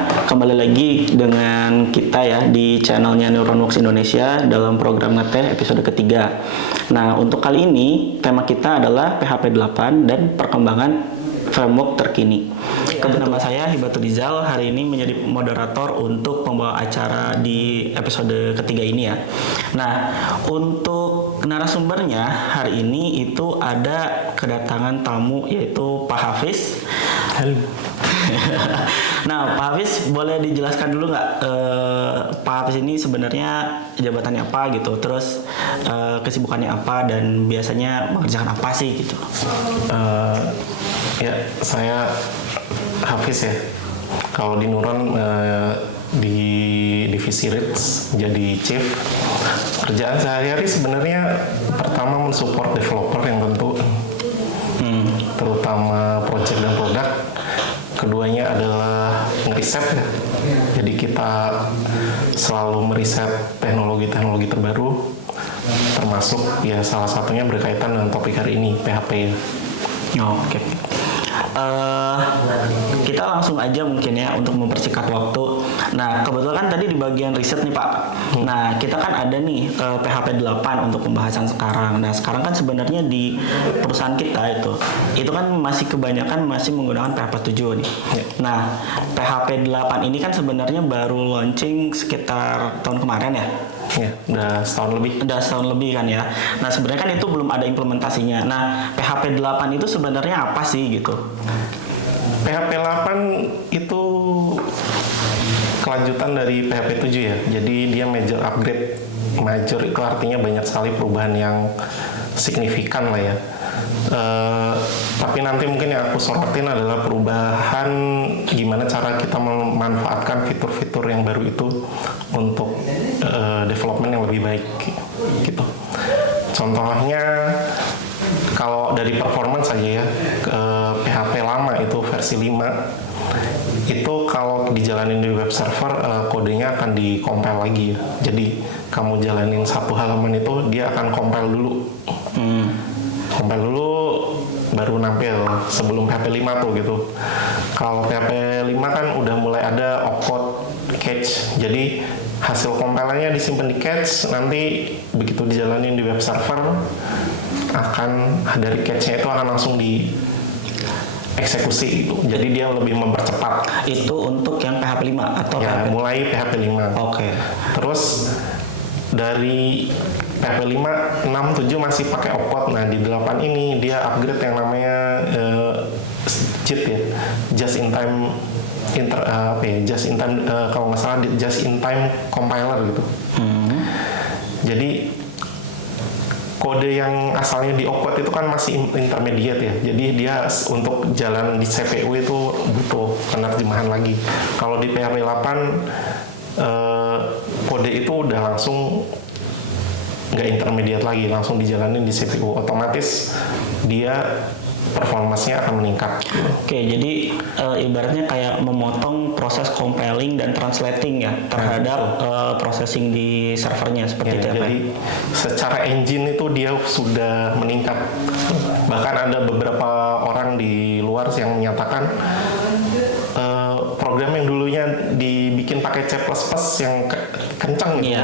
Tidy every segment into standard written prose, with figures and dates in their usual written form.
semuanya, kembali lagi dengan kita ya di channelnya Neuronworks Indonesia dalam program ngeteh episode ketiga. Nah, untuk kali ini tema kita adalah PHP 8 dan perkembangan framework terkini. Nama saya Hibatul Rizal, hari ini menjadi moderator untuk pembawa acara di episode ketiga ini ya. Nah, untuk narasumbernya hari ini itu ada kedatangan tamu yaitu Pak Hafiz. Halo. Nah, Pak Hafiz boleh dijelaskan dulu nggak Pak Hafiz ini sebenarnya jabatannya apa gitu, terus kesibukannya apa dan biasanya mengerjakan apa sih gitu? Ya, saya Hafiz ya. Kalau di Nuron di divisi RITS jadi chief. Kerjaan sehari-hari sebenarnya pertama mensupport developer yang tentu, terutama project dan produk. Keduanya adalah ngeriset ya. Jadi kita selalu meriset teknologi-teknologi terbaru, termasuk ya salah satunya berkaitan dengan topik hari ini, PHP. Oke. Kita langsung aja mungkin ya untuk mempersingkat waktu. Nah, kebetulan kan tadi di bagian riset nih Pak. Nah, kita kan ada nih PHP 8 untuk pembahasan sekarang. Nah, sekarang kan sebenarnya di perusahaan kita itu kan masih kebanyakan masih menggunakan PHP 7 nih. Nah, PHP 8 ini kan sebenarnya baru launching sekitar tahun kemarin ya. Ya, udah setahun lebih. Udah setahun lebih kan ya. Nah, sebenarnya kan itu belum ada implementasinya. Nah, PHP 8 itu sebenarnya apa sih gitu? PHP 8 itu kelanjutan dari PHP 7 ya. Jadi dia major upgrade. Major itu artinya banyak sekali perubahan yang signifikan lah ya. Tapi nanti mungkin yang aku sorotin adalah perubahan gimana cara kita memanfaatkan fitur-fitur yang baru itu untuk development yang lebih baik gitu. Contohnya kalau dari performance saja ya, PHP lama itu versi 5 itu kalau dijalanin di web server kodenya akan di-compile lagi ya. Jadi kamu jalanin satu halaman itu dia akan compile dulu. Compile dulu baru nampil sebelum PHP 5 tuh gitu. Kalau PHP 5 kan udah mulai ada opcode cache. Jadi hasil compilernya disimpan di cache, nanti begitu dijalanin di web server akan dari cache-nya itu akan langsung di eksekusi itu. Jadi dia lebih mempercepat. Itu untuk yang PHP 5 atau ya, PHP? mulai PHP 5. Oke. Terus dari PHP 5, 6, 7 masih pakai opcode. Nah, di 8 ini dia upgrade yang namanya JIT ya. Just in time just in time kalau nggak salah just in time compiler gitu. Jadi kode yang asalnya di opcode itu kan masih intermediate ya. Jadi dia untuk jalan di CPU itu butuh penerjemahan lagi. Kalau di PHP 8 kode itu udah langsung nggak intermediate lagi, langsung dijalanin di CPU. Otomatis dia performance-nya akan meningkat. Oke, jadi ibaratnya kayak memotong proses compiling dan translating ya terhadap processing di servernya seperti itu ya. Jadi secara engine itu dia sudah meningkat. Bahkan ada beberapa orang di luar yang menyatakan program yang dulunya dibikin pakai C++ yang kencang gitu,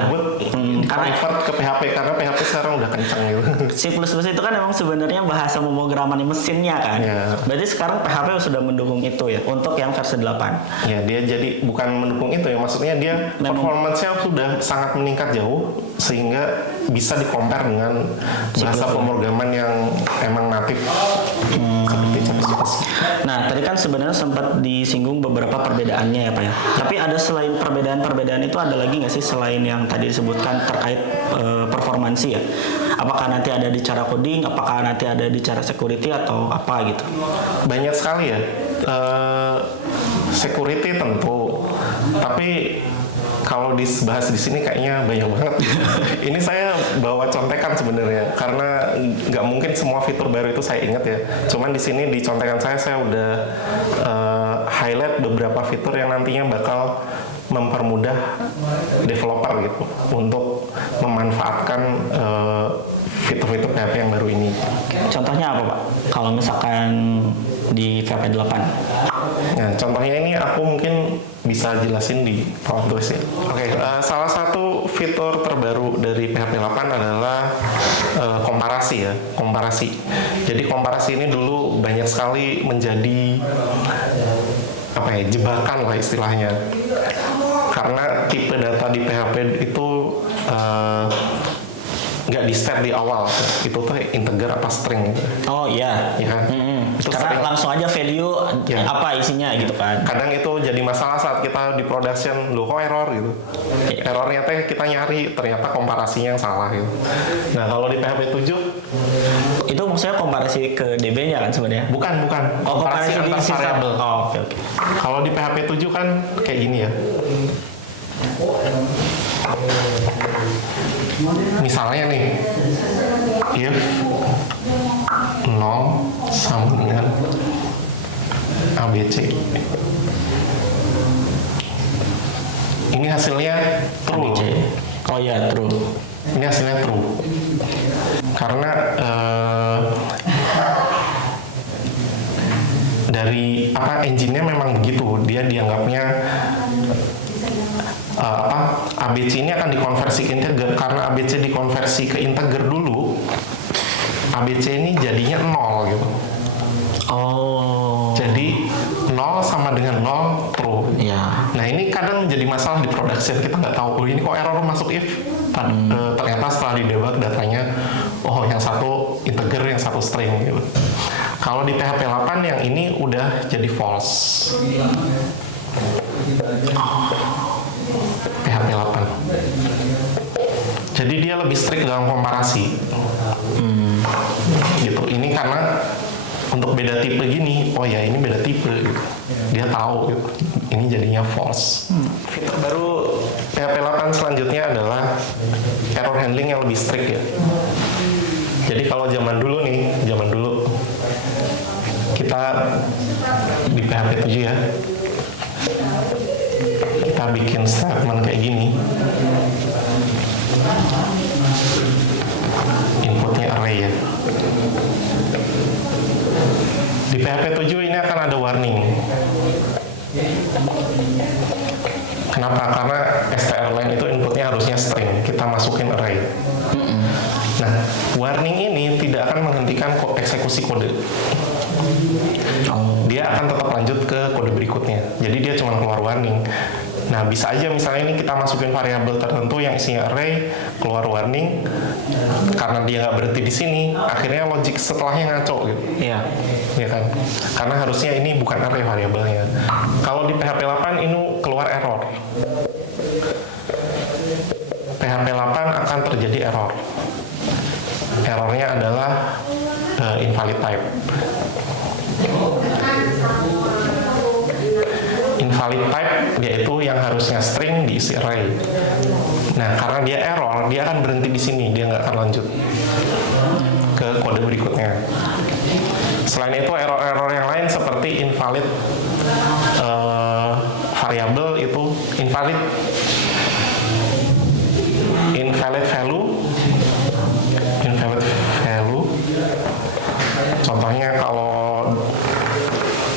convert ke PHP karena PHP sekarang udah kencang gitu. C++ itu kan memang sebenarnya bahasa pemrograman mesinnya kan. Berarti sekarang PHP sudah mendukung itu ya untuk yang versi 8. Ya, dia jadi bukan mendukung itu ya, maksudnya dia performance-nya sudah sangat meningkat jauh sehingga bisa di-compare dengan bahasa pemrograman yang emang natif seperti C++. Nah, tadi kan sebenarnya sempat disinggung beberapa perbedaannya ya Pak ya. Tapi ada selain perbedaan-perbedaan itu ada lagi nggak sih selain yang tadi disebutkan terkait performansi ya? Apakah nanti ada di cara coding, apakah nanti ada di cara security atau apa gitu? Banyak sekali ya. Security tentu, tapi kalau dibahas di sini kayaknya banyak banget. Ini saya bawa contekan sebenarnya karena nggak mungkin semua fitur baru itu saya ingat ya. Cuman di sini di contekan saya udah highlight beberapa fitur yang nantinya bakal mempermudah developer gitu untuk memanfaatkan fitur-fitur PHP yang baru ini. Contohnya apa Pak? Kalau misalkan di PHP 8? Nah, contohnya ini aku mungkin bisa jelasin di PowerPoint ya. Oke, salah satu fitur terbaru dari PHP 8 adalah komparasi ya, komparasi. Jadi komparasi ini dulu banyak sekali menjadi apa ya, jebakan lah istilahnya. Karena tipe data di PHP itu nggak di step di awal, itu tuh integer apa string. Oh iya. Ya kan? Itu Karena sering. langsung aja value Ya. apa isinya gitu kan. Kadang itu jadi masalah saat kita di production, loh kok error gitu. Iya. Errornya teh kita nyari, ternyata komparasinya yang salah gitu. Nah kalau di PHP 7, Itu maksudnya komparasi ke DB-nya kan sebenarnya. bukan. Oh, komparasi di antar sistem. variabel. Oh, oke. Kalau di PHP 7 kan kayak gini ya. Misalnya nih, if 0 sama dengan ABC. Ini hasilnya true. ABC. Oh iya, true. Ini hasilnya true. Karena dari engine-nya memang begitu. Dia dianggapnya ABC ini akan dikonversi ke integer. Karena ABC dikonversi ke integer dulu, ABC ini jadinya 0 gitu. Oh. Jadi 0 sama dengan 0 true. Iya. Nah ini kadang menjadi masalah di production, kita nggak tahu, oh ini kok error masuk if. Ternyata setelah di debug datanya, oh yang satu integer, yang satu string gitu. Kalau di PHP 8 yang ini udah jadi false. PHP 8. Jadi dia lebih strict dalam komparasi. Gitu. Ini karena untuk beda tipe gini, oh ya ini beda tipe gitu. Dia tahu gitu. Ini jadinya false. Fitur baru PHP 8 selanjutnya adalah error handling yang lebih strict ya. Jadi kalau zaman dulu kita di PHP 7 ya, kita bikin statement kayak gini. Inputnya array ya. Di PHP 7 ini akan ada warning. Kenapa? Karena strlen itu inputnya harusnya string. Kita masukin array. Nah, warning ini tidak akan menghentikan eksekusi kode. Dia akan tetap lanjut ke kode berikutnya. Jadi dia cuma keluar warning. Nah, bisa aja misalnya ini kita masukin variabel tertentu yang isinya array, keluar warning, karena dia nggak berhenti di sini, akhirnya logic setelahnya ngaco gitu. Iya. Ya kan? Karena harusnya ini bukan array variabelnya. Kalau di PHP 8 ini keluar error. PHP 8 akan terjadi error. Errornya adalah invalid type. Invalid type yaitu yang harusnya string diisi array. Nah, karena dia error, dia akan berhenti di sini, dia nggak akan lanjut ke kode berikutnya. Selain itu, error-error yang lain seperti invalid variabel itu invalid value. Contohnya kalau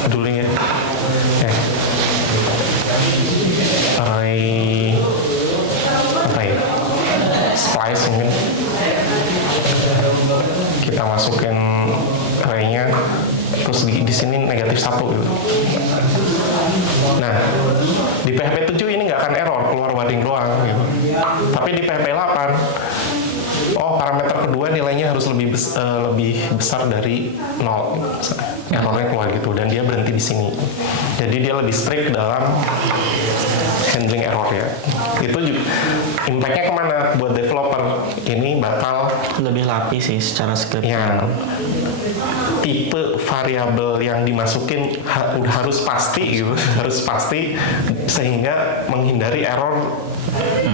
dulu ya, array apa ya, splice mungkin kita masukin arraynya, terus di sini -1 gitu. Nah, di PHP 7 ini nggak akan error, keluar warning doang gitu. Tapi di PHP 8, parameter kedua nilainya harus lebih besar dari 0. Errornya keluar gitu, dan dia berhenti di sini. Jadi dia lebih strict dalam handling error ya. Itu juga impact-nya kemana buat developer? Ini bakal Lebih lapis sih secara script. ya, tipe variabel yang dimasukin harus pasti gitu, harus pasti sehingga menghindari error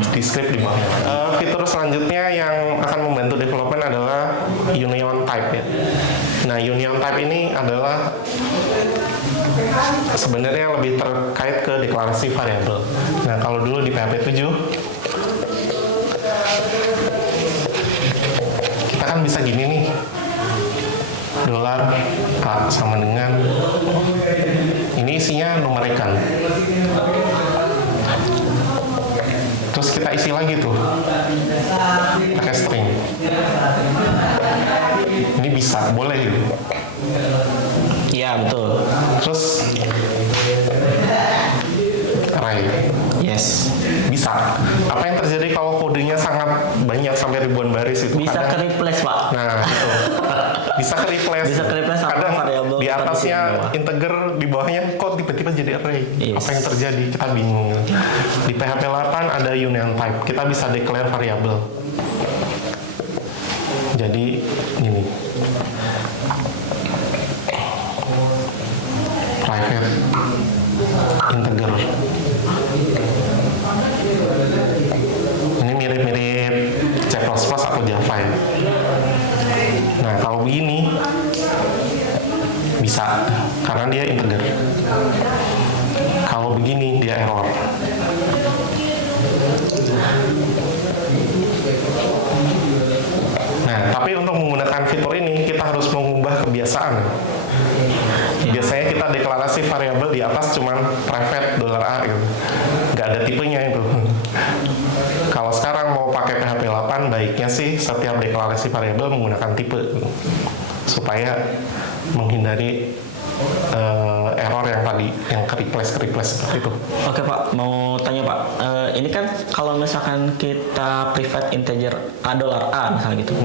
di script di bawah. Fitur selanjutnya yang akan membantu development adalah union type ya. Nah, union type ini adalah sebenarnya lebih terkait ke deklarasi variabel. Nah, kalau dulu di PHP 7 kita kan bisa gini nih, $A sama dengan ini Ini isinya numerikan. Terus kita isi lagi tuh pakai string. Ini bisa, boleh gitu. Iya, betul. Terus array. Yes. Bisa. Apa yang terjadi kalau kodenya sangat banyak sampai ribuan baris itu? Bisa ke replace, Pak. Nah, itu. Bisa ke replace. Bisa ke replace sama Kadang variabel di atasnya tradisi integer, di bawahnya kok tiba-tiba jadi array. Yes. Apa yang terjadi? Kita bingung. Di PHP 8 ada union type. Kita bisa declare variabel. Jadi gini. Private integer. Ini mirip-mirip C++ atau Java ya. Nah, kalau begini bisa karena dia integer. Kalau begini dia error. Nah, tapi untuk menggunakan fitur ini kita harus mengubah kebiasaan. Biasanya kita deklarasi variabel di atas cuman private $A gitu. Nggak ada tipenya itu. Kalau sekarang mau pakai PHP 8, baiknya sih setiap deklarasi variabel menggunakan tipe supaya menghindari error yang tadi, yang ke-replace seperti itu. Oke Pak, mau tanya Pak, ini kan kalau misalkan kita private integer $A misalnya gitu,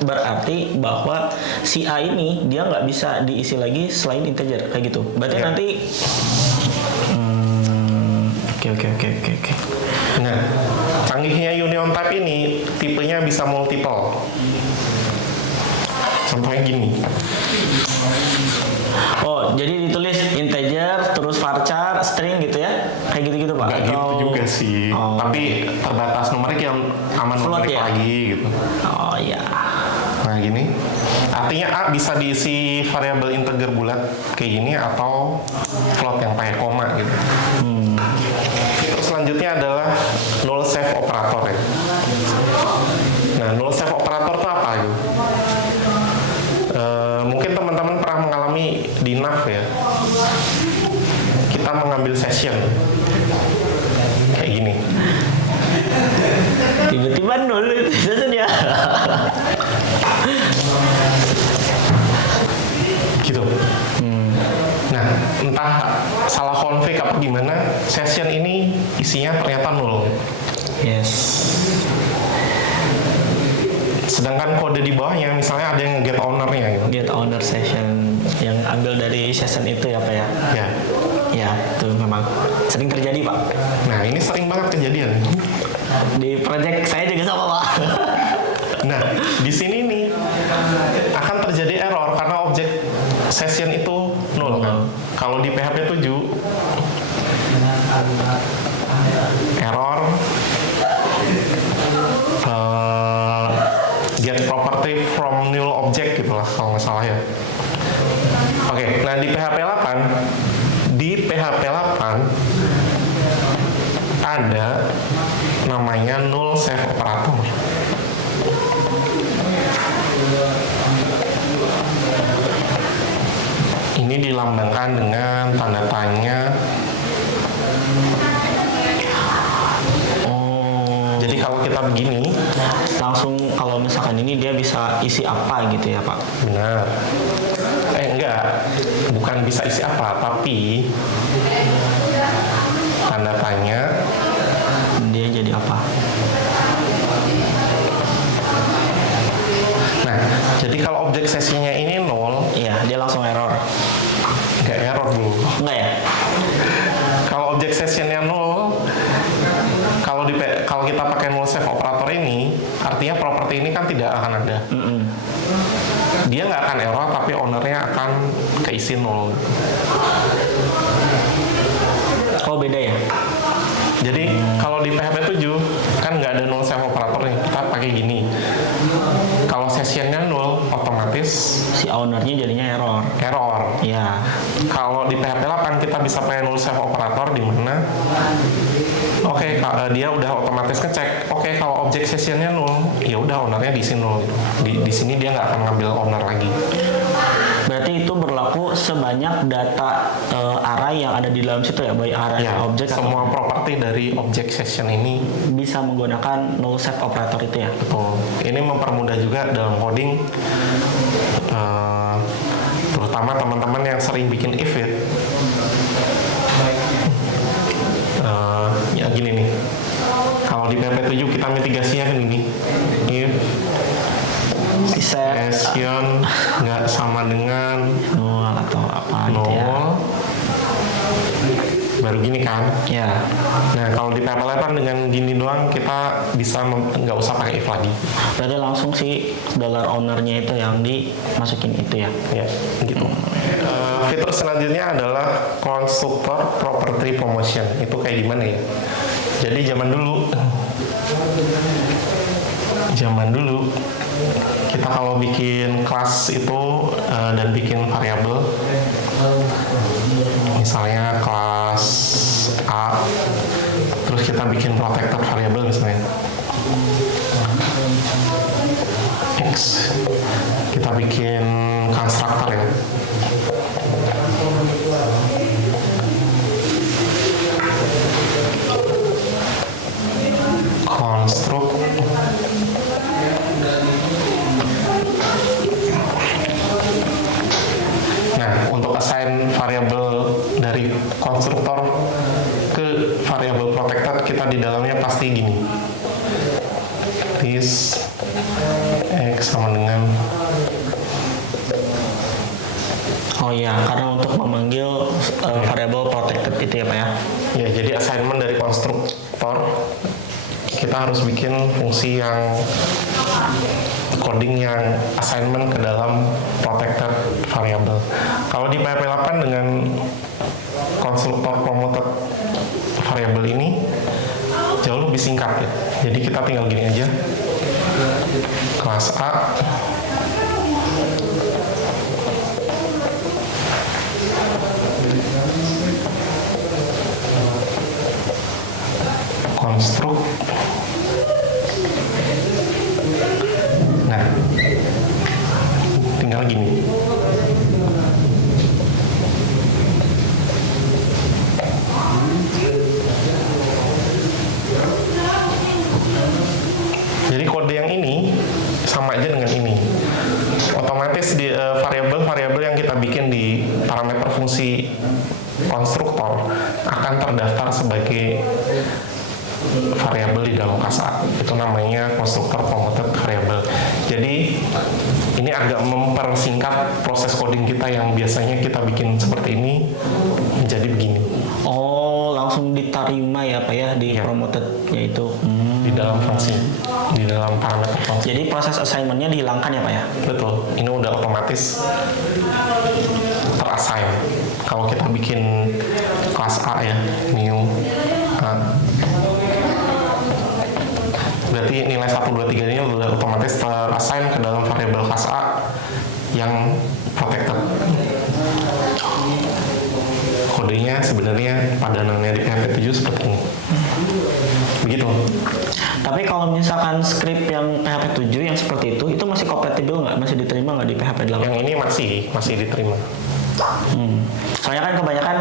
berarti bahwa si A ini dia nggak bisa diisi lagi selain integer kayak gitu. Berarti Ya. nanti, oke. Nah, canggihnya union type ini tipenya bisa multiple. Contohnya gini. Oh, jadi ditulis integer, terus varchar, string gitu ya? Kayak gitu-gitu Pak? Nggak gitu juga sih. Oh. Tapi terbatas numerik yang aman Float numerik ya? lagi gitu. Oh iya. Nah gini. Artinya A bisa diisi variabel integer bulat kayak gini atau float yang pakai koma gitu. Terus selanjutnya adalah null save operator ya. Nah, null save operator itu apa gitu? Mungkin teman-teman pernah mengalami di NAV ya. Kita mengambil session kayak gini. Tiba-tiba nol itu dia. Gitu. Nah, entah salah config apa gimana, session ini isinya ternyata nol. Yes. Sedangkan kode di bawahnya, misalnya ada yang get owner-nya gitu. Get owner session yang ambil dari session itu ya Pak ya? Ya. Ya, itu memang sering terjadi Pak. Nah, ini sering banget kejadian. Di project saya juga sama Pak. Nah, di sini nih akan terjadi error karena objek session itu nol kan. Kalau di PHP 7 error get property from null object gitu lah kalau nggak salah ya. Oke, nah di PHP 8 ada namanya null save operator. Ini dilambangkan dengan tanda tanya. Oh. Jadi kalau kita begini, Langsung kalau misalkan ini dia bisa isi apa gitu ya Pak? benar. Enggak, bukan bisa isi apa, tapi tanda tanya Dia jadi apa? Nah, jadi kalau objek sesinya ini nol, Iya, dia langsung error. nggak error dulu. Enggak ya? Kalau objek sessionnya nol, kalau kita pakai null save operator ini, artinya properti ini kan tidak akan ada. Dia nggak akan error, tapi ownernya akan keisi nol. Oh beda ya? Jadi kalau di PHP 7 kan nggak ada null save operator nih, kita pakai gini. Kalau sessionnya nol, otomatis Si ownernya jadinya error. error. Iya. Kalau di PHP 8 kita bisa pakai null save operator di mana dia udah otomatis ngecek. Oke, kalau objek sessionnya nol, ya udah ownernya diisi nol. Di sini dia nggak akan ngambil owner lagi. Berarti itu berlaku sebanyak data array yang ada di dalam situ ya, baik array Ya, objek semua properti dari object session ini bisa menggunakan null set operator itu ya. betul. Ini mempermudah juga dalam coding, terutama teman-teman yang sering bikin if ya. Ya gini nih, kalau di PHP 7 kita mitigasinya kan ini, if Set session nggak sama dengan null atau apa gitu ya. nol, baru gini kan. Ya. Nah kalau di PHP 8 dengan gini doang kita bisa nggak usah pakai if lagi. Berarti langsung si $owner-nya itu yang dimasukin itu ya. Ya, gitu. Fitur selanjutnya adalah konstruktor property promotion. Itu kayak gimana ya? Jadi zaman dulu kita kalau bikin kelas itu dan bikin variabel, misalnya kelas A, terus kita bikin protected variable misalnya X, kita bikin constructor ya. Konstruk Nah, untuk assign variabel dari konstruktor ke variabel protected, kita di dalamnya pasti gini. This X sama dengan Oh iya, karena untuk memanggil variable protected itu ya Pak ya. ya, jadi assignment dari konstruktor kita harus bikin fungsi yang coding yang assignment ke dalam protected variable. Kalau di PHP 8 dengan konstruktor promoted variable ini jauh lebih singkat ya. Jadi kita tinggal gini aja. Kelas A konstruk. Nah, tinggal gini. Jadi kode yang ini sama aja dengan ini. Otomatis di variabel-variabel yang kita bikin di parameter fungsi konstruktor akan terdaftar sebagai variabel di dalam kelas A. Itu namanya konstruktor promoted variable. Jadi ini agak mempersingkat proses coding kita yang biasanya kita bikin seperti ini menjadi begini. Oh, langsung diterima ya Pak ya di Ya. promotednya itu. Di dalam fungsi, di dalam parameter fungsi. Jadi proses assignment-nya dihilangkan ya Pak ya? Betul, ini udah otomatis terassign. Kalau kita bikin kelas A ya, new A, berarti nilai 1, 2, 3 ini udah otomatis terassign ke dalam variabel kelas A yang protected. Kodenya sebenarnya padanannya di PHP 7 seperti ini. Begitu. Tapi kalau misalkan script yang PHP 7 yang seperti itu masih kompatibel nggak? Masih diterima nggak di PHP 8? Yang ini masih diterima. Soalnya kan kebanyakan,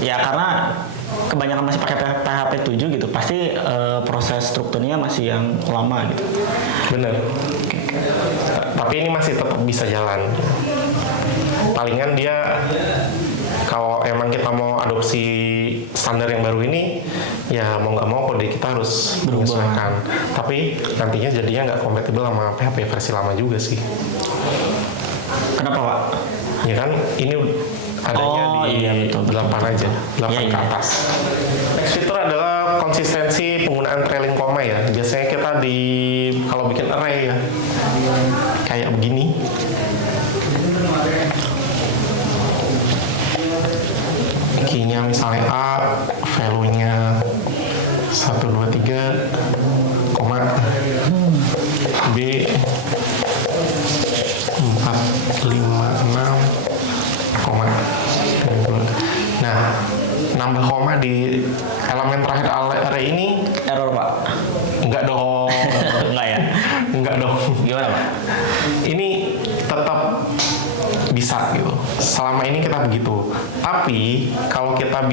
ya karena kebanyakan masih pakai PHP 7 gitu, pasti proses strukturnya masih yang lama gitu. Bener. Tapi ini masih tetap bisa jalan. Palingan dia kalau emang kita mau adopsi standar yang baru ini, ya mau nggak mau kode kita harus menyesuaikan. Tapi nantinya jadinya nggak kompatibel sama PHP versi lama juga sih. Kenapa Pak? Ya kan ini adanya di 8 aja, 8 ke atas. Next fitur adalah konsistensi penggunaan trailing comma ya. Biasanya kita kalau bikin array ya, kayak begini. Key-nya misalnya A, value-nya 1, 2, 3, koma, B, 4, 5, 6, koma. Nah, nambah koma di elemen terakhir array ini Error Pak? enggak dong. Enggak ya? Enggak dong. Gimana Pak? Ini tetap bisa bisa gitu. Selama ini kita begitu. Tapi kalau kita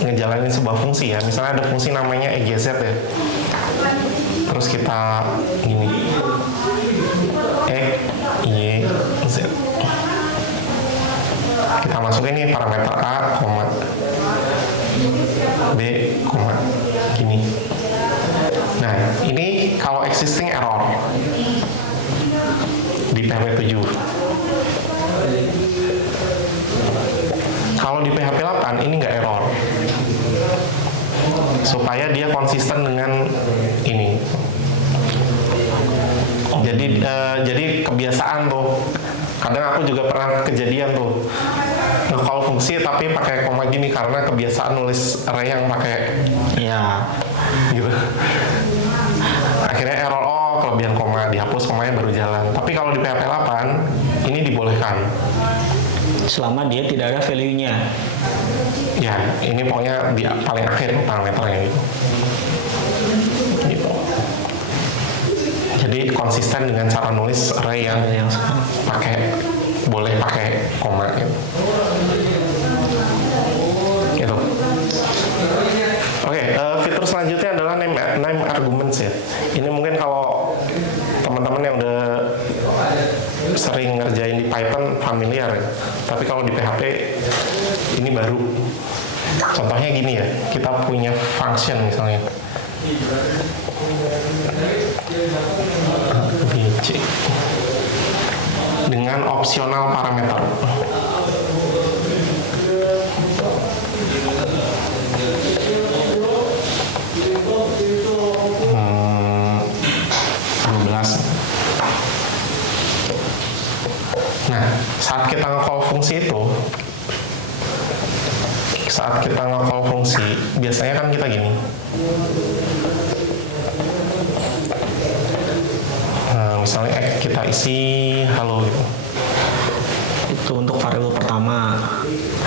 ngejalanin sebuah fungsi ya, misalnya ada fungsi namanya EGZ ya. Terus kita gini. EGZ. Kita masukin nih parameter A, B, gini. Nah, ini kalau existing error di PHP 7. Kalau di PHP 8 ini nggak error. Supaya dia konsisten dengan ini. Jadi kebiasaan tuh. Kadang aku juga pernah kejadian tuh nge-call fungsi tapi pakai koma gini karena kebiasaan nulis array yang pakai gitu. Akhirnya error, kelebihan koma, dihapus komanya baru jalan. Tapi kalau di PHP 8 ini dibolehkan. Selama dia tidak ada value-nya. Ya, ini pokoknya di paling akhir parameternya gitu. Jadi konsisten dengan cara nulis array yang boleh pakai koma gitu. Oke, fitur selanjutnya adalah name arguments ya. Ini mungkin kalau teman-teman yang udah sering ngerjain di Python familiar ya. Tapi kalau di PHP ini baru. Contohnya gini ya, kita punya function misalnya. ABC dengan opsional parameter. Nah, saat kita nge-call fungsi, biasanya kan kita gini. Misalnya kita isi halo gitu. Itu untuk variabel pertama.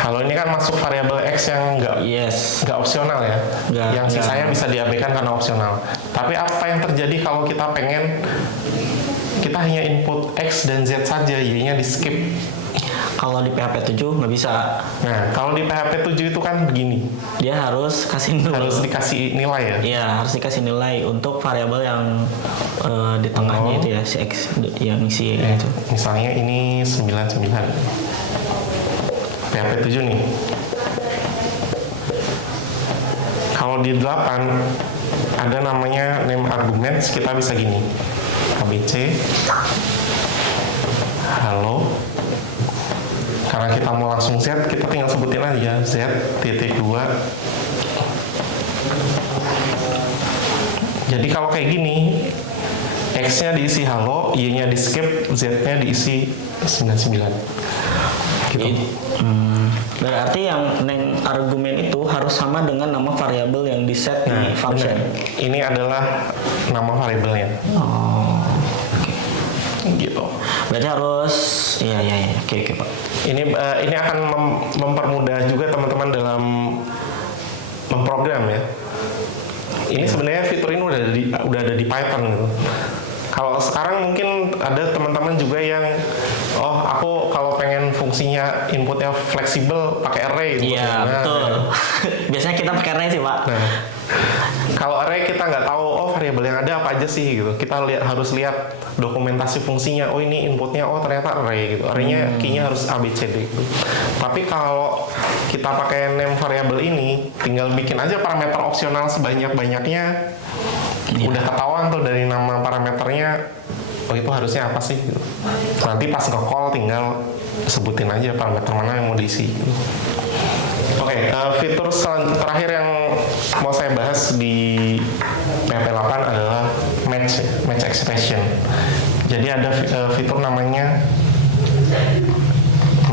Halo ini kan masuk variabel X yang nggak opsional ya. Yang sisanya bisa diabaikan karena opsional. Tapi apa yang terjadi kalau kita pengen kita hanya input X dan Z saja, Y-nya di skip? Kalau di PHP 7 nggak bisa. Nah, kalau di PHP 7 itu kan begini. Dia harus dikasih nilai ya? Iya, harus dikasih nilai untuk variabel yang di tengahnya itu ya, si X yang isi itu. Misalnya ini 99. PHP 7 nih. Kalau di 8 ada namanya name arguments, kita bisa gini. ABC halo. Karena kita mau langsung Z, kita tinggal sebutin aja Z.2. Jadi kalau kayak gini, X-nya diisi halo, Y-nya di skip, Z-nya diisi 99. Gitu. Berarti yang name argumen itu harus sama dengan nama variabel yang di set di function. Bener. Ini adalah nama variabelnya. Gitu. Berarti harus oke Pak. Ini akan mempermudah juga teman-teman dalam memprogram ya. Ini sebenarnya fitur ini udah ada di Python gitu. Kalau sekarang mungkin ada teman-teman juga yang aku kalau pengen fungsinya inputnya fleksibel pakai array gitu. Iya, betul. Biasanya kita pakai array sih, Pak. Nah, kalau array kita nggak tahu variabel yang ada apa aja sih gitu. Kita harus lihat dokumentasi fungsinya. Ini inputnya ternyata array gitu. Arraynya key-nya harus ABCD gitu. Tapi kalau kita pakai name variabel ini, tinggal bikin aja parameter opsional sebanyak-banyaknya. Udah ketahuan tuh dari nama parameternya, itu harusnya apa sih gitu. Nanti pas nge-call tinggal sebutin aja parameter mana yang mau diisi gitu. Oke, fitur terakhir yang mau saya bahas di PHP 8 adalah match expression. Jadi ada fitur namanya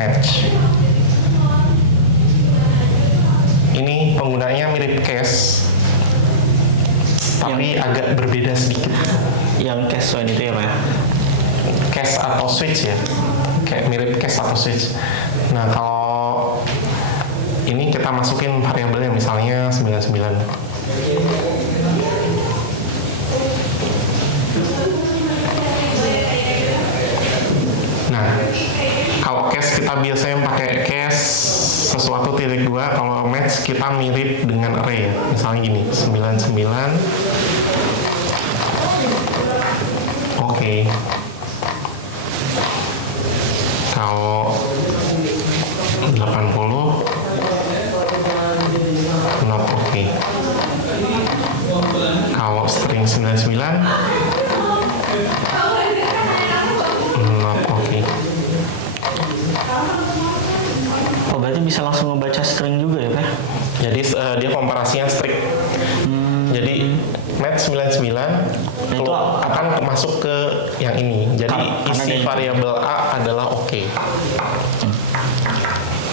match. Ini penggunanya mirip case, tapi agak berbeda sedikit. Yang case one itu ya Pak? Case atau switch ya, kayak mirip case atau switch. Nah kalau ini kita masukin variabelnya misalnya 99. match kita mirip dengan array ya. Misalnya gini, 99. Oke. Kalau 80 not oke. Kalau string 99 not oke. Oh, berarti bisa langsung membaca string juga ya, Pak? Jadi dia komparasinya strict. Jadi match 99 itu akan masuk ke yang ini. Jadi isi variabel A adalah oke.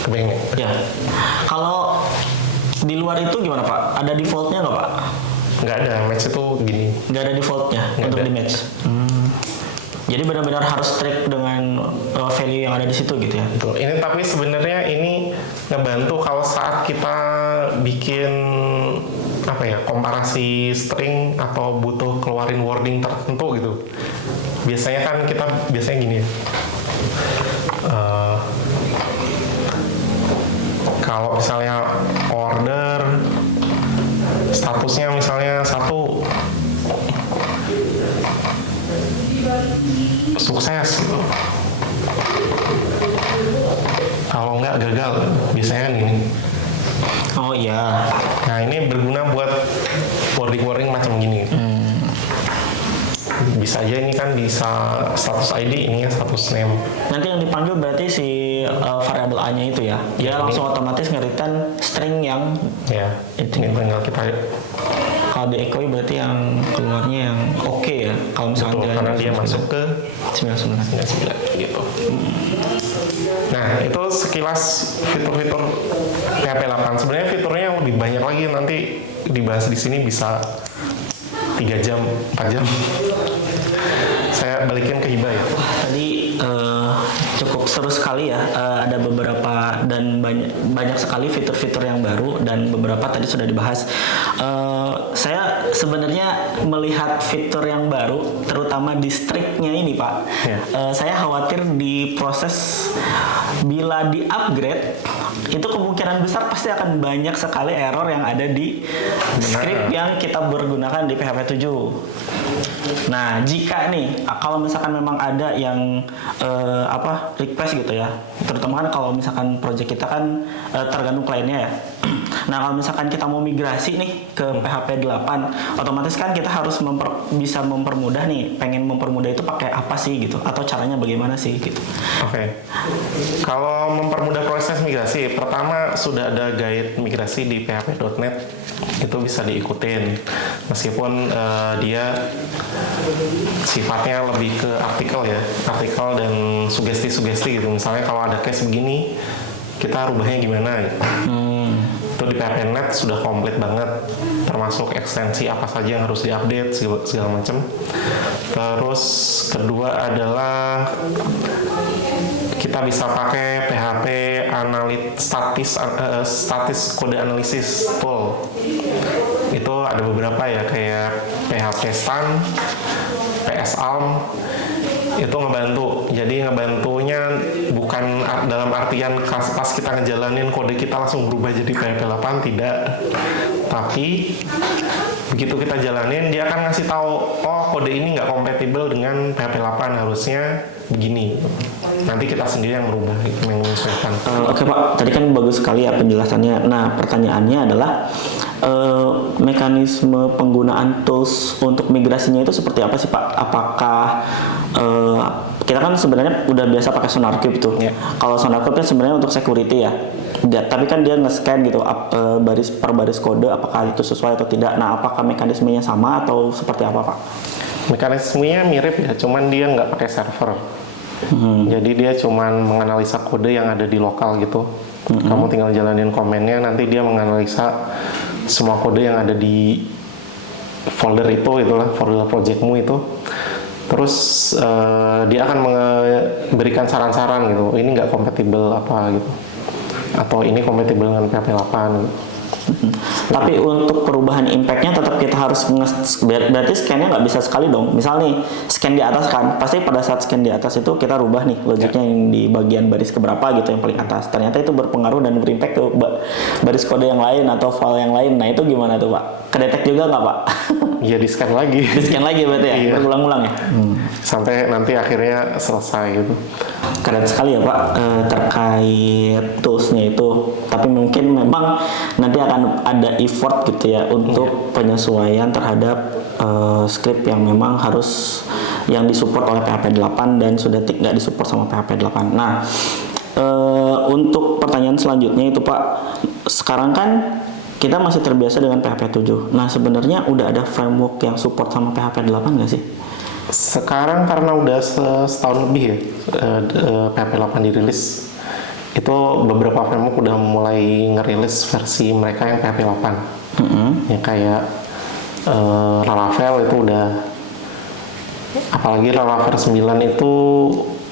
Kebayang nggak? Ya. Kalau di luar itu gimana, Pak? Ada defaultnya nggak, Pak? Nggak ada, match itu gini. Nggak ada defaultnya Nggak untuk ada. di match. Jadi benar-benar harus strict dengan value yang ada di situ gitu ya. Betul. Ini tapi sebenarnya ini ngebantu kalau saat kita bikin apa ya, komparasi string atau butuh keluarin wording tertentu gitu. Biasanya kan kita biasanya gini ya. Kalau misalnya order statusnya misalnya 1 sukses gitu. Kalau nggak gagal, biasanya kan ini. Oh iya. Nah ini berguna buat wording macam gini. Bisa aja ini kan bisa status ID, ini ya status name. Nanti yang dipanggil berarti si variabel A-nya itu ya. Dia Ya, langsung otomatis ngeritan string yang Ya, Itu. ini tinggal kita kalau di echo berarti yang keluarnya yang oke ya. Kalau misalkan betul, karena dia masuk ke 99. 99 gitu. Nah itu sekilas fitur-fitur PHP 8. Sebenarnya fiturnya yang lebih banyak lagi, nanti dibahas di sini bisa 3 jam, 4 jam. Saya balikin ke Hiba ya. Tadi cukup seru sekali ya. Ada beberapa dan banyak sekali fitur-fitur yang baru dan beberapa tadi sudah dibahas. Saya sebenarnya melihat fitur yang baru, terutama di strict-nya ini, Pak. Ya. Saya khawatir di proses bila di-upgrade itu kemungkinan besar pasti akan banyak sekali error yang ada di script yang kita bergunakan di PHP 7. Nah, jika nih kalau misalkan memang ada yang request gitu ya, terutama kan kalau misalkan project kita kan tergantung kliennya ya. Nah, kalau misalkan kita mau migrasi nih ke PHP 8, otomatis kan kita harus bisa mempermudah nih, pengen mempermudah itu pakai apa sih gitu, atau caranya bagaimana sih gitu. Oke. Kalau mempermudah proses migrasi, pertama sudah ada guide migrasi di php.net, itu bisa diikutin. Meskipun dia sifatnya lebih ke artikel dan sugesti-sugesti gitu. Misalnya kalau ada case begini, kita rubahnya gimana gitu. Itu di php.net sudah komplit banget, termasuk ekstensi apa saja yang harus diupdate segala macam. Terus kedua adalah kita bisa pakai PHP statis kode analisis tool. Itu ada beberapa ya, kayak PHP stan, PSALM. Itu ngebantu. Jadi ngebantunya bukan dalam artian pas kita ngejalanin kode kita langsung berubah jadi PHP 8, tidak. Tapi begitu kita jalanin, dia akan ngasih tahu, oh kode ini nggak kompatibel dengan PHP 8, harusnya begini. Nanti kita sendiri yang merubah, yang menyesuaikan. Oke Pak, tadi kan bagus sekali ya penjelasannya. Nah, pertanyaannya adalah mekanisme penggunaan tools untuk migrasinya itu seperti apa sih Pak? Apakah kita kan sebenarnya udah biasa pakai SonarQube tuh. Ya. Kalau SonarQube kan sebenarnya untuk security ya. Tapi kan dia nge-scan gitu baris per baris kode apakah itu sesuai atau tidak. Nah, apakah mekanismenya sama atau seperti apa Pak? Mekanismenya mirip ya, cuman dia nggak pakai server. Jadi dia cuman menganalisa kode yang ada di lokal gitu. Kamu tinggal jalanin komennya, nanti dia menganalisa semua kode yang ada di folder itu, itulah folder projectmu itu. Terus dia akan memberikan saran-saran gitu, ini nggak kompatibel apa gitu, atau ini kompatibel dengan PHP 8 gitu. Tapi untuk perubahan impact-nya tetap kita harus berarti scan-nya nggak bisa sekali dong. Misal nih scan di atas kan, pasti pada saat scan di atas itu kita rubah nih logiknya yang di bagian baris keberapa gitu yang paling atas. Ternyata itu berpengaruh dan berimpact ke baris kode yang lain atau file yang lain. Nah itu gimana tuh Pak? Kedetek juga nggak Pak? Ya di scan lagi. Di scan lagi berarti ya? Iya. Berulang-ulang ya? Sampai nanti akhirnya selesai gitu. Keren sekali ya Pak terkait toolsnya itu. Tapi mungkin memang nanti akan ada effort gitu ya untuk penyesuaian terhadap script yang memang harus yang disupport oleh PHP 8 dan sudah nggak disupport sama PHP 8. Nah untuk pertanyaan selanjutnya itu Pak, sekarang kan kita masih terbiasa dengan PHP 7. Nah sebenarnya udah ada framework yang support sama PHP 8 nggak sih? Sekarang karena udah setahun lebih ya PHP 8 dirilis, itu beberapa framework udah mulai ngerilis versi mereka yang PHP 8. Ya kayak Laravel itu udah, apalagi Laravel 9 itu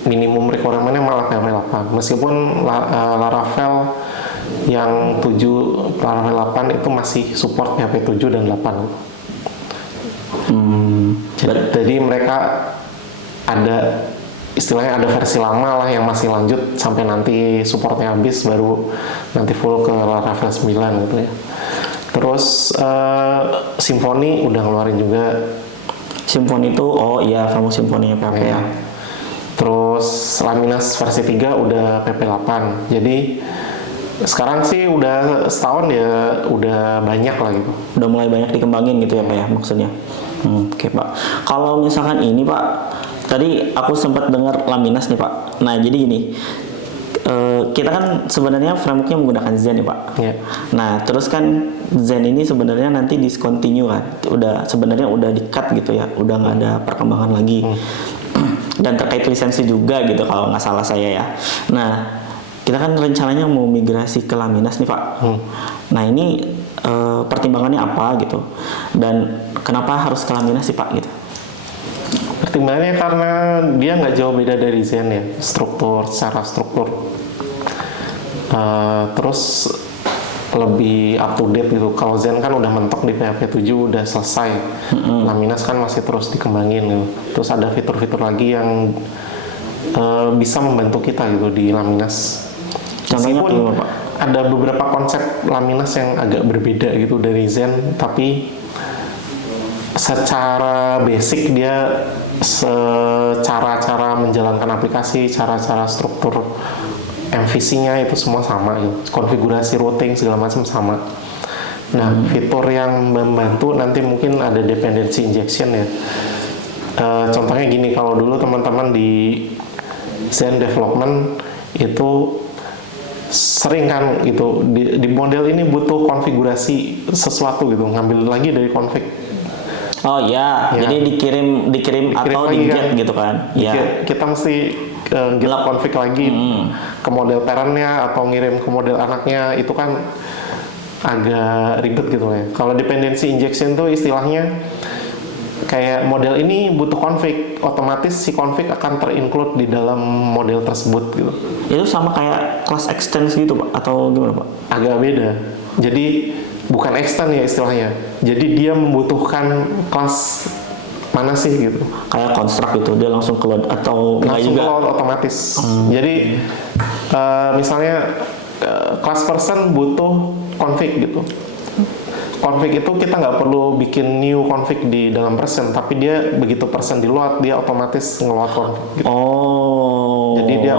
minimum requirement-nya malah PHP 8. Meskipun Laravel yang 7, Laravel 8 itu masih support PHP 7 dan 8. Jadi mereka ada istilahnya ada versi lama lah yang masih lanjut sampai nanti supportnya habis baru nanti full ke Laravel 9 gitu ya. Terus Symfony udah ngeluarin juga. Symfony itu framework Symfony PHP ya. Terus Laminas versi 3 udah PHP 8. Jadi sekarang sih udah setahun ya udah banyak lah gitu. Udah mulai banyak dikembangin gitu ya Pak ya maksudnya. Oke Pak. Kalau misalkan ini Pak, tadi aku sempat dengar Laminas nih Pak. Nah jadi gini, kita kan sebenarnya frameworknya menggunakan Zen ya Pak. Yeah. Nah terus kan Zen ini sebenarnya nanti discontinue kan, sebenarnya udah di-cut gitu ya, udah nggak ada perkembangan lagi. Dan terkait lisensi juga gitu kalau nggak salah saya ya. Nah kita kan rencananya mau migrasi ke Laminas nih Pak. Nah ini pertimbangannya apa gitu, dan kenapa harus ke Laminas sih Pak gitu? Pertimbangannya karena dia nggak jauh beda dari Zen ya, secara struktur. Terus lebih up to date gitu. Kalau Zen kan udah mentok di PHP 7 udah selesai. Laminas kan masih terus dikembangin gitu. Terus ada fitur-fitur lagi yang bisa membantu kita gitu di Laminas. Contohnya Meskipun Pak? ada beberapa konsep Laminas yang agak berbeda gitu dari Zen, tapi secara basic dia cara menjalankan aplikasi, cara struktur MVC-nya itu semua sama gitu. Konfigurasi routing segala macam sama. Nah, fitur yang membantu nanti mungkin ada dependency injection ya. Contohnya gini, kalau dulu teman-teman di Zen development itu sering kan gitu di model ini butuh konfigurasi sesuatu gitu, ngambil lagi dari config. Oh iya, jadi dikirim atau lagi di-get gitu kan? Ya. Kita mesti get config lagi ke model parentnya atau ngirim ke model anaknya, itu kan agak ribet gitu ya. Kalau dependency injection tuh istilahnya kayak model ini butuh config, otomatis si config akan terinclude di dalam model tersebut gitu. Itu sama kayak class extends gitu Pak, atau gimana Pak? Agak beda. Jadi bukan extend ya istilahnya. Jadi dia membutuhkan kelas mana sih gitu. Kayak construct gitu, dia langsung ke load atau enggak Langsung juga? ke load otomatis. Jadi misalnya class person butuh config gitu. Config itu kita nggak perlu bikin new config di dalam person, tapi dia begitu person di load dia otomatis ngeload config gitu. Oh. Jadi dia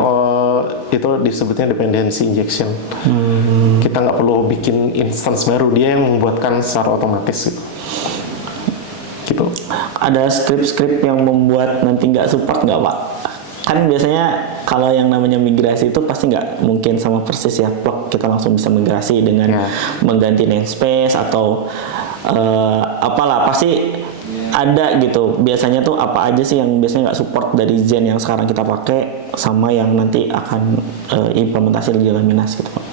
itu disebutnya dependency injection. Kita nggak perlu bikin instance baru, dia yang membuatkan secara otomatis gitu. Ada script-script yang membuat nanti nggak support nggak Pak? Kan biasanya kalau yang namanya migrasi itu pasti nggak mungkin sama persis ya, plug kita langsung bisa migrasi dengan mengganti namespace atau apalah, pasti ada gitu. Biasanya tuh apa aja sih yang biasanya nggak support dari Zen yang sekarang kita pakai sama yang nanti akan implementasi di Laminas gitu Pak?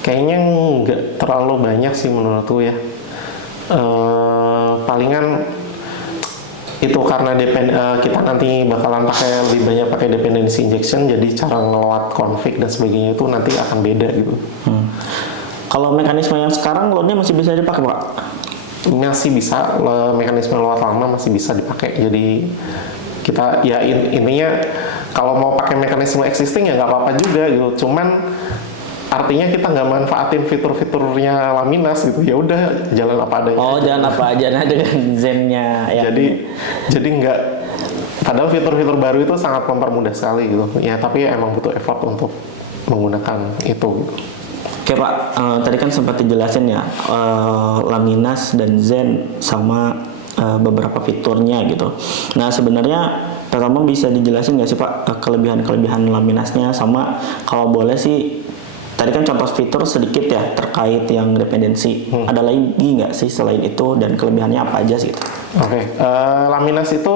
Kayaknya nggak terlalu banyak sih menurutku ya. Palingan itu karena kita nanti bakalan lebih banyak pakai dependency injection, jadi cara ngeload config dan sebagainya itu nanti akan beda gitu. Kalau mekanisme yang sekarang loadnya masih bisa dipakai Pak? Masih bisa, mekanisme load lama masih bisa dipakai. Jadi kita ya intinya kalau mau pakai mekanisme existing ya nggak apa-apa juga gitu. Cuman artinya kita nggak manfaatin fitur-fiturnya Laminas gitu. Ya udah jalan apa adanya. Oh, jalan apa aja nah dengan Zen-nya ya. Jadi nggak, padahal fitur-fitur baru itu sangat mempermudah sekali gitu. Ya tapi emang butuh effort untuk menggunakan itu. Oke Pak, tadi kan sempat dijelasin ya Laminas dan Zen sama beberapa fiturnya gitu. Nah sebenarnya pertama bisa dijelasin nggak sih Pak kelebihan-kelebihan Laminasnya, sama kalau boleh sih tadi kan contoh fitur sedikit ya terkait yang dependensi. Ada lagi nggak sih selain itu dan kelebihannya apa aja sih gitu? Oke, Laminas itu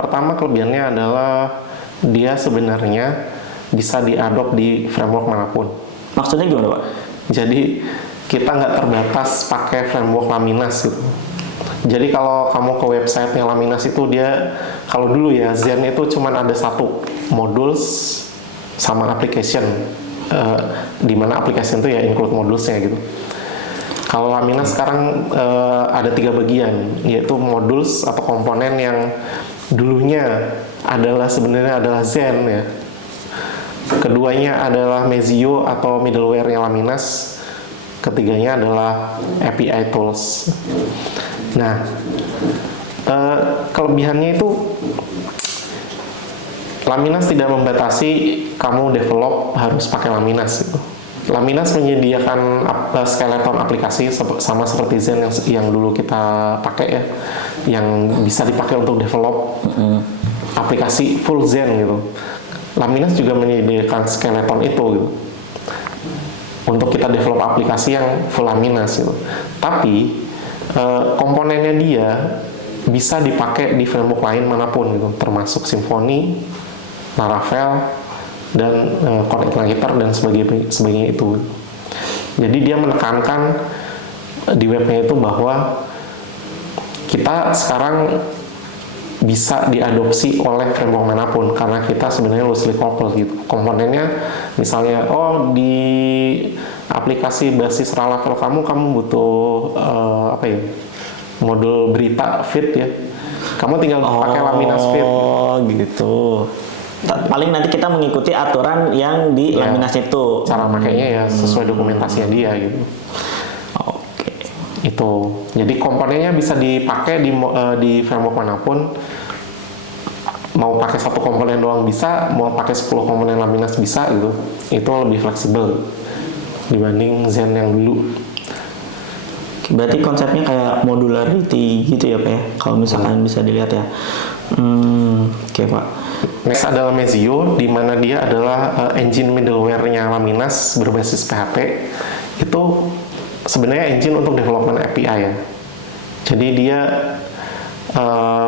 pertama kelebihannya adalah dia sebenarnya bisa diadop di framework manapun. Maksudnya gimana Pak? Jadi kita nggak terbatas pakai framework Laminas gitu. Jadi kalau kamu ke websitenya Laminas itu dia, kalau dulu ya Zen itu cuma ada satu, modules sama application, di mana application itu ya include modulesnya gitu. Kalau Laminas sekarang ada 3 bagian, yaitu modules atau komponen yang dulunya sebenarnya adalah Zen ya. Keduanya adalah Mezio atau middleware-nya Laminas. Ketiganya adalah API tools. Nah, kelebihannya itu Laminas tidak membatasi kamu develop harus pakai Laminas gitu. Laminas menyediakan skeleton aplikasi sama seperti Zen yang dulu kita pakai ya, yang bisa dipakai untuk develop aplikasi full Zen gitu. Laminas juga menyediakan skeleton itu gitu, untuk kita develop aplikasi yang full Laminas gitu. Tapi komponennya dia bisa dipakai di framework lain manapun gitu, termasuk Symfony, Laravel, dan ConnectIgniter dan sebagainya itu. Jadi dia menekankan di webnya itu bahwa kita sekarang bisa diadopsi oleh framework manapun karena kita sebenarnya loosely coupled gitu. Komponennya misalnya di aplikasi basis Laravel kamu butuh modul berita feed ya. Kamu tinggal pakai Laminas feed. Oh gitu. Paling nanti kita mengikuti aturan yang di Laminas itu. Cara makainya ya sesuai dokumentasinya dia gitu. Itu, jadi komponennya bisa dipakai di framework manapun. Mau pakai satu komponen doang bisa, mau pakai 10 komponen Laminas bisa gitu. Itu lebih fleksibel dibanding Zen yang dulu. Berarti konsepnya kayak modularity gitu ya Pak ya, kalau misalkan bisa dilihat ya. Oke Pak. Next adalah Mezio, di mana dia adalah engine middleware-nya Laminas berbasis PHP. Itu sebenarnya engine untuk development API ya. Jadi dia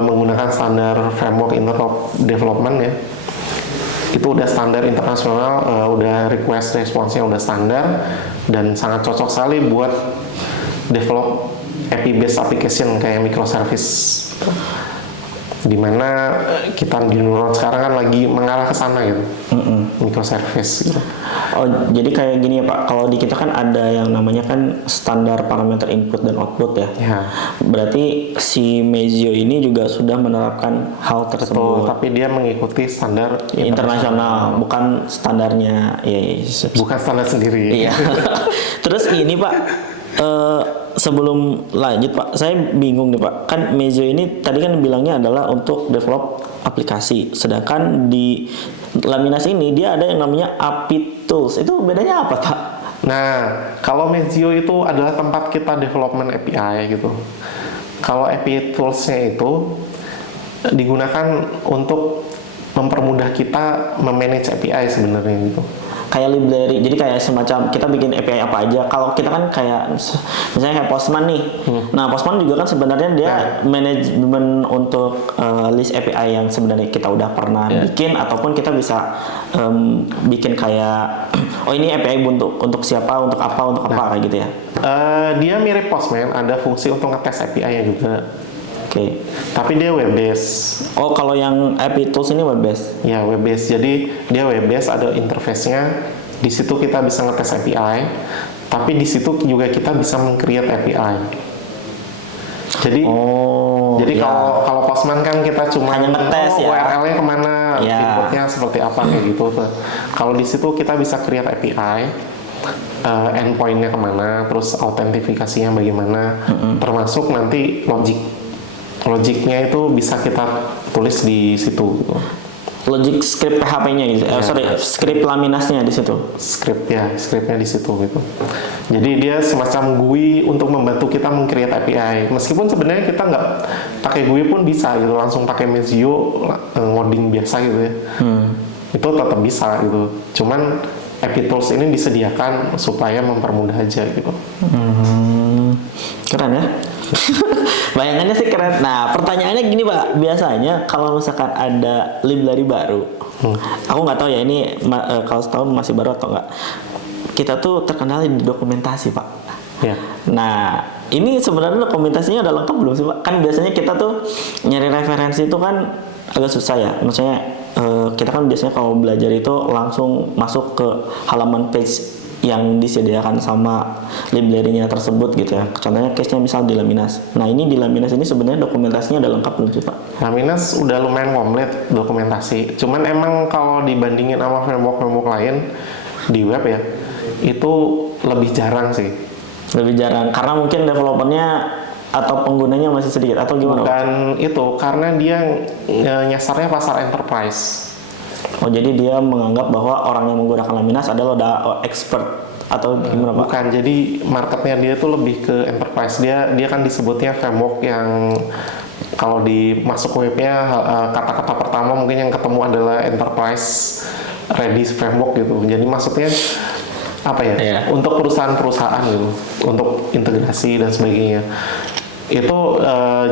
menggunakan standar framework interop development ya. Itu udah standar internasional, udah request response-nya udah standar dan sangat cocok sekali buat develop API based application kayak microservice. Dimana kita di Neuron sekarang kan lagi mengarah ke sana gitu, microservice gitu. Oh, jadi kayak gini ya Pak, kalau di kita kan ada yang namanya kan standar parameter input dan output ya. Berarti si Mezio ini juga sudah menerapkan hal tersebut. Tapi dia mengikuti standar internasional, bukan standarnya bukan standar sendiri. Iya. Terus ini Pak, sebelum lanjut Pak, saya bingung nih Pak. Kan Mezio ini tadi kan bilangnya adalah untuk develop aplikasi, sedangkan di Laminas ini dia ada yang namanya API tools. Itu bedanya apa Pak? Nah, kalau Mezio itu adalah tempat kita development API gitu. Kalau API tools-nya itu digunakan untuk mempermudah kita memanage API sebenarnya gitu. Kayak library, jadi kayak semacam kita bikin API apa aja. Kalau kita kan kayak misalnya kayak Postman nih. Nah Postman juga kan sebenarnya dia manajemen untuk list API yang sebenarnya kita udah pernah bikin, ataupun kita bisa bikin kayak ini API untuk siapa, untuk apa kayak gitu ya. Dia mirip Postman, ada fungsi untuk ngetes API-nya juga. Tapi dia web based. Oh, kalau yang API tools ini web based? Ya, web based. Jadi dia web based, ada interface-nya. Di situ kita bisa ngetes API. Tapi di situ juga kita bisa meng-create API. Jadi iya. kalau Postman kan kita cuma Hanya ngetes ya. URL-nya kemana, Iya. inputnya seperti apa kayak gitu. Kalau di situ kita bisa create API, endpoint-nya kemana, terus autentifikasinya bagaimana, termasuk nanti logiknya itu bisa kita tulis di situ. Gitu. Logic script PHP-nya gitu. Script Laminasnya di situ. Scriptnya di situ gitu. Jadi dia semacam GUI untuk membantu kita meng-create API. Meskipun sebenarnya kita nggak pakai GUI pun bisa gitu, langsung pakai Mezio ngoding biasa gitu ya. Itu tetap bisa gitu. Cuman API Tools ini disediakan supaya mempermudah aja gitu. Keren ya. Bayangannya sih keren. Nah, pertanyaannya gini Pak, biasanya kalau misalkan ada library baru, aku nggak tahu ya ini kalau setahun masih baru atau nggak. Kita tuh terkenal di dokumentasi Pak. Ya. Nah, ini sebenarnya dokumentasinya udah lengkap belum sih Pak? Kan biasanya kita tuh nyari referensi itu kan agak susah ya. Maksudnya kita kan biasanya kalau belajar itu langsung masuk ke halaman page yang disediakan sama library-nya tersebut gitu ya. Contohnya case-nya misal di Laminas. Nah, ini di Laminas ini sebenarnya dokumentasinya udah lengkap belum sih Pak? Laminas udah lumayan komplit dokumentasi. Cuman emang kalau dibandingin sama framework lain di web ya, itu lebih jarang sih. Lebih jarang karena mungkin developernya atau penggunanya masih sedikit atau gimana? Bukan itu, karena dia nyasarnya pasar enterprise. Oh, jadi dia menganggap bahwa orang yang menggunakan Laminas adalah udah expert atau gimana Pak? Bukan, jadi marketnya dia tuh lebih ke enterprise. Dia kan disebutnya framework yang kalau di masuk webnya kata-kata pertama mungkin yang ketemu adalah enterprise ready framework gitu. Jadi maksudnya apa ya? Untuk perusahaan-perusahaan gitu, untuk integrasi dan sebagainya. Itu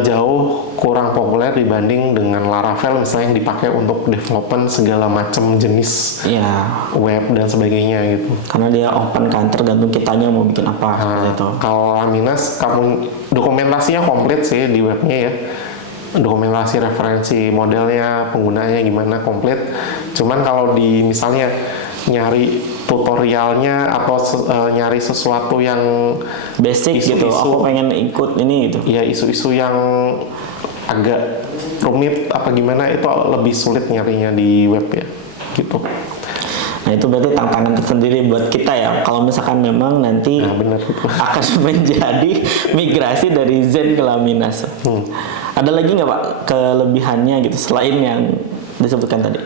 jauh kurang populer dibanding dengan Laravel misalnya yang dipakai untuk development segala macam jenis web dan sebagainya gitu. Karena dia open kan, tergantung kitanya mau bikin apa gitu. Kalau Laminas kamu dokumentasinya komplit sih di webnya ya. Dokumentasi referensi modelnya, penggunanya gimana komplit. Cuman kalau di misalnya nyari tutorialnya atau nyari sesuatu yang basic gitu, aku pengen ikut ini gitu. Iya, isu-isu yang agak rumit apa gimana itu lebih sulit nyarinya di web ya, gitu. Nah, itu berarti tantangan tersendiri buat kita ya. Kalau misalkan memang nanti benar itu akan menjadi migrasi dari Zen ke Laminas. Ada lagi nggak Pak kelebihannya gitu selain yang disebutkan tadi?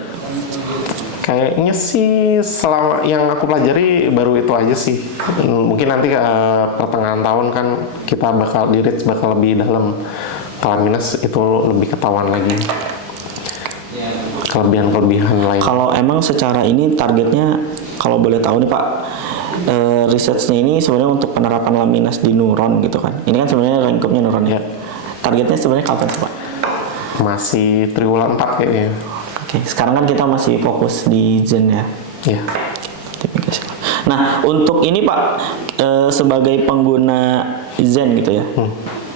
Kayaknya sih selama yang aku pelajari baru itu aja sih. Mungkin nanti pertengahan tahun kan kita bakal lebih dalam ke Laminas, itu lebih ketahuan lagi kelebihan-kelebihan lain. Kalau emang secara ini targetnya, kalau boleh tahu nih Pak, researchnya ini sebenarnya untuk penerapan Laminas di Neuron gitu kan. Ini kan sebenarnya lingkupnya Neuron ya. Targetnya sebenarnya kapan sih Pak? Masih triwulan 4 kayaknya. Oke, sekarang kan kita masih fokus di Zen ya. Iya. Nah, untuk ini Pak, sebagai pengguna Zen gitu ya.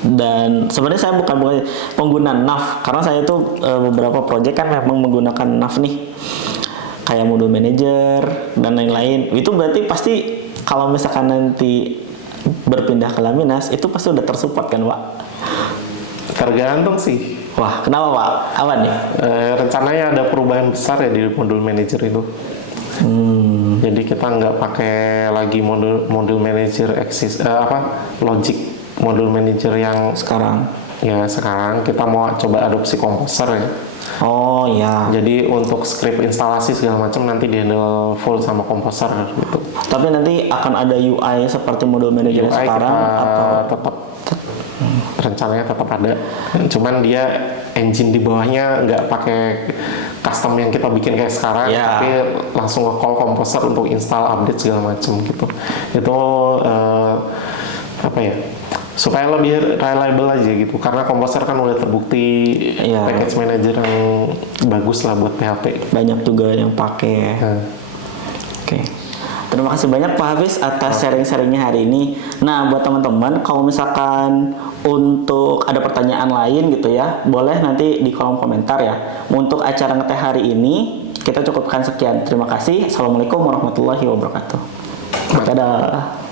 Dan sebenarnya saya bukan pengguna NAV, karena saya tuh beberapa project kan memang menggunakan NAV nih. Kayak modul manager dan lain-lain. Itu berarti pasti kalau misalkan nanti berpindah ke Laminas, itu pasti udah tersupport kan Pak? Tergantung sih. Wah, kenapa Pak? Apa nih? Rencananya ada perubahan besar ya di modul manager itu. Jadi kita nggak pakai lagi modul manager logic modul manager yang Sekarang kita mau coba adopsi Composer ya. Oh iya. Jadi untuk script instalasi segala macam nanti di-handle full sama Composer gitu. Tapi nanti akan ada UI seperti modul manager UI sekarang atau tetap rencananya tetap ada. Cuman dia engine di bawahnya nggak pakai custom yang kita bikin kayak sekarang, tapi langsung nge-call Composer untuk install, update segala macam gitu. Itu supaya lebih reliable aja gitu, karena Composer kan udah terbukti package manager yang bagus lah buat PHP. Banyak juga yang pakai. Oke. Terima kasih banyak Pak Hafiz atas sharing-sharingnya hari ini. Nah, buat teman-teman, kalau misalkan untuk ada pertanyaan lain gitu ya, boleh nanti di kolom komentar ya. Untuk acara ngeteh hari ini, kita cukupkan sekian. Terima kasih. Assalamualaikum warahmatullahi wabarakatuh. Dadah.